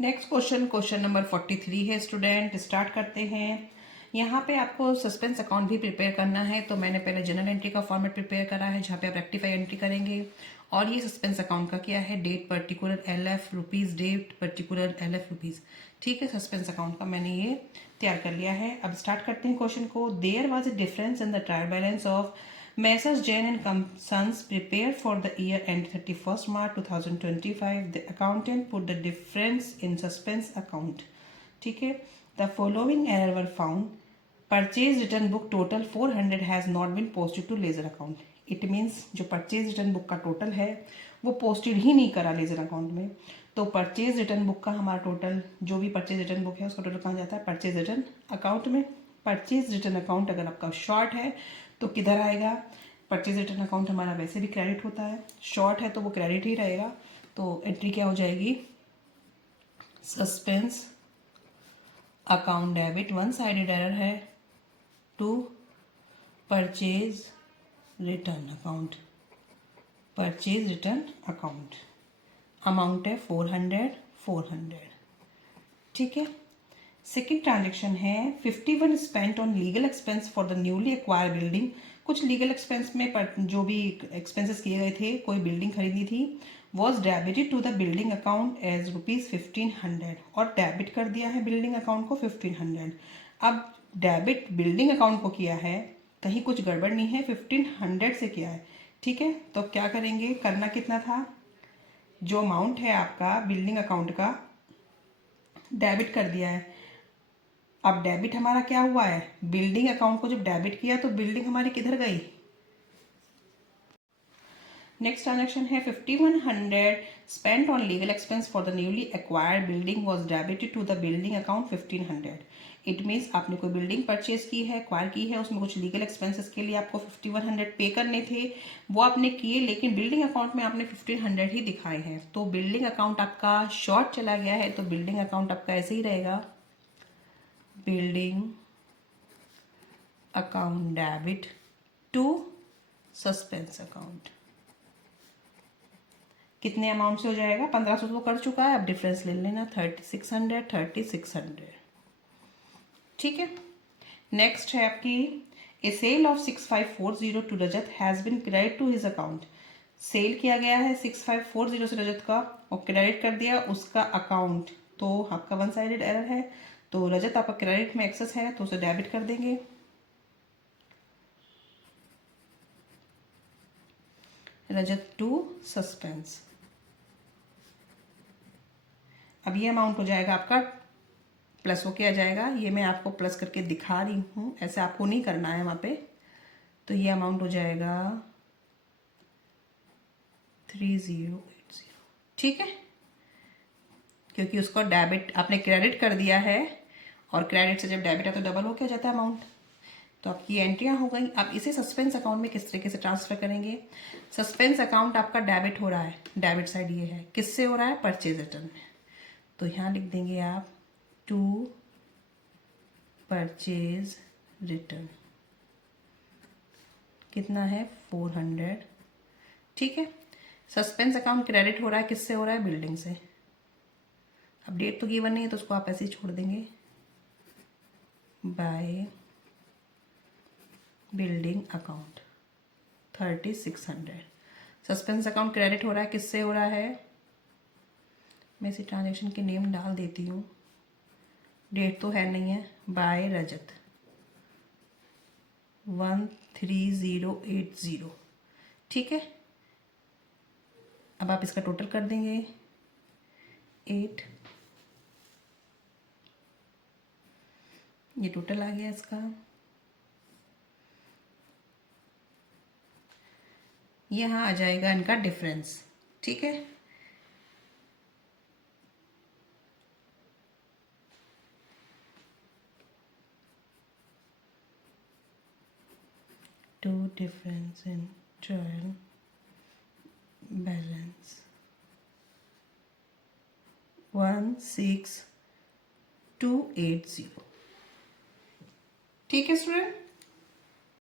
Next question number 43 है student. Start करते हैं। यहाँ पे आपको सस्पेंस अकाउंट भी प्रिपेयर करना है, तो मैंने पहले जनरल एंट्री का फॉर्मेट प्रिपेयर करा है जहाँ पे आप रेक्टिफाई एंट्री करेंगे। और ये सस्पेंस अकाउंट का क्या है, date particular LF rupees, date particular LF rupees. ठीक है, सस्पेंस अकाउंट का मैंने ये तैयार कर लिया है। अब स्टार्ट करते हैं क्वेश्चन को। There was a difference in the trial balance of Messrs Jain and Sons prepared for the year end 31st March 2025. The accountant put the difference in suspense account. ठीक है, the following error were found. Purchase return book total 400 has not been posted to ledger account. It means जो purchase return book का total है वो posted ही नहीं करा ledger account में। तो परचेज रिटर्न बुक का हमारा टोटल, जो भी परचेज रिटर्न बुक है उसका टोटल कहाँ जाता है, परचेज रिटर्न अकाउंट में। परचेज रिटर्न अकाउंट अगर आपका शॉर्ट है तो किधर आएगा, परचेज रिटर्न अकाउंट हमारा वैसे भी क्रेडिट होता है, शॉर्ट है तो वो क्रेडिट ही रहेगा। तो एंट्री क्या हो जाएगी, suspense account debit, one sided error है, to purchase return account. Purchase return account amount है 400। ठीक है। सेकेंड ट्रांजेक्शन है 51 spent on legal expense for the newly acquire building. कुछ लीगल एक्सपेंस में जो भी एक्सपेंसेस किए गए थे, कोई बिल्डिंग खरीदनी थी, was debited to the building account as ₹1500 और डेबिट कर दिया है बिल्डिंग अकाउंट को 1500। अब डेबिट बिल्डिंग अकाउंट को किया है, कहीं कुछ गड़बड़ नहीं है, 1500 से किया है। ठीक है, तो क्या करेंगे, करना कितना था, जो अमाउंट है आपका बिल्डिंग अकाउंट का डेबिट कर दिया है। अब डेबिट हमारा क्या हुआ है, बिल्डिंग अकाउंट को जब डेबिट किया तो बिल्डिंग हमारी किधर गई। नेक्स्ट ट्रांजेक्शन है 5100 spent on legal expense for the newly acquired building was debited to the building account 1500। It means आपने कोई बिल्डिंग परचेज की है, एक्वायर की है, उसमें कुछ लीगल एक्सपेंसेस के लिए आपको 5100 पे करने थे, वो आपने किए, लेकिन बिल्डिंग अकाउंट में आपने 1500 ही दिखाए हैं। तो बिल्डिंग अकाउंट आपका शॉर्ट चला गया है, तो बिल्डिंग अकाउंट आपका ऐसे ही रहेगा, building account debit to suspense account. कितने अमाउंट से हो जाएगा, 1500 तो कर चुका है, अब डिफरेंस ले लेना 3600। ठीक है। नेक्स्ट है आपकी a sale of 6540 to Rajat has been credit to his account. Sale किया गया है 6540 से रजत का और क्रेडिट कर दिया उसका अकाउंट, तो आपका वन साइडेड एरर है। तो रजत आपका क्रेडिट में एक्सेस है तो उसे डेबिट कर देंगे। रजत टू सस्पेंस। अब ये अमाउंट हो जाएगा आपका प्लस हो के आ जाएगा, ये मैं आपको प्लस करके दिखा रही हूँ, ऐसे आपको नहीं करना है वहाँ पे। तो ये अमाउंट हो जाएगा 3080। ठीक है, क्योंकि उसको डेबिट आपने क्रेडिट कर दिया है और क्रेडिट से जब डेबिट है तो डबल हो के आ जाता है अमाउंट। तो आपकी एंट्रियाँ हो गई। अब इसे सस्पेंस अकाउंट में किस तरीके से ट्रांसफर करेंगे, सस्पेंस अकाउंट आपका डेबिट हो रहा है, डेबिट साइड ये है, किससे हो रहा है, परचेज रिटर्न में। तो यहाँ लिख देंगे आप टू परचेज रिटर्न, कितना है 400। ठीक है, सस्पेंस अकाउंट क्रेडिट हो रहा है, किससे हो रहा है, बिल्डिंग से। अब डेट तो गिवन नहीं है तो उसको आप ऐसे ही छोड़ देंगे, by building account 3600। Suspense account credit हो रहा है, किससे हो रहा है, मैं इसी ट्रांजेक्शन के नेम डाल देती हूँ, डेट तो है नहीं है, बाय रजत 13080। ठीक है, अब आप इसका टोटल कर देंगे 8, ये टोटल आ गया इसका। यहाँ आ जाएगा इनका डिफरेंस। ठीक है, to difference in trial balance 16280। ठीक है स्टूडेंट।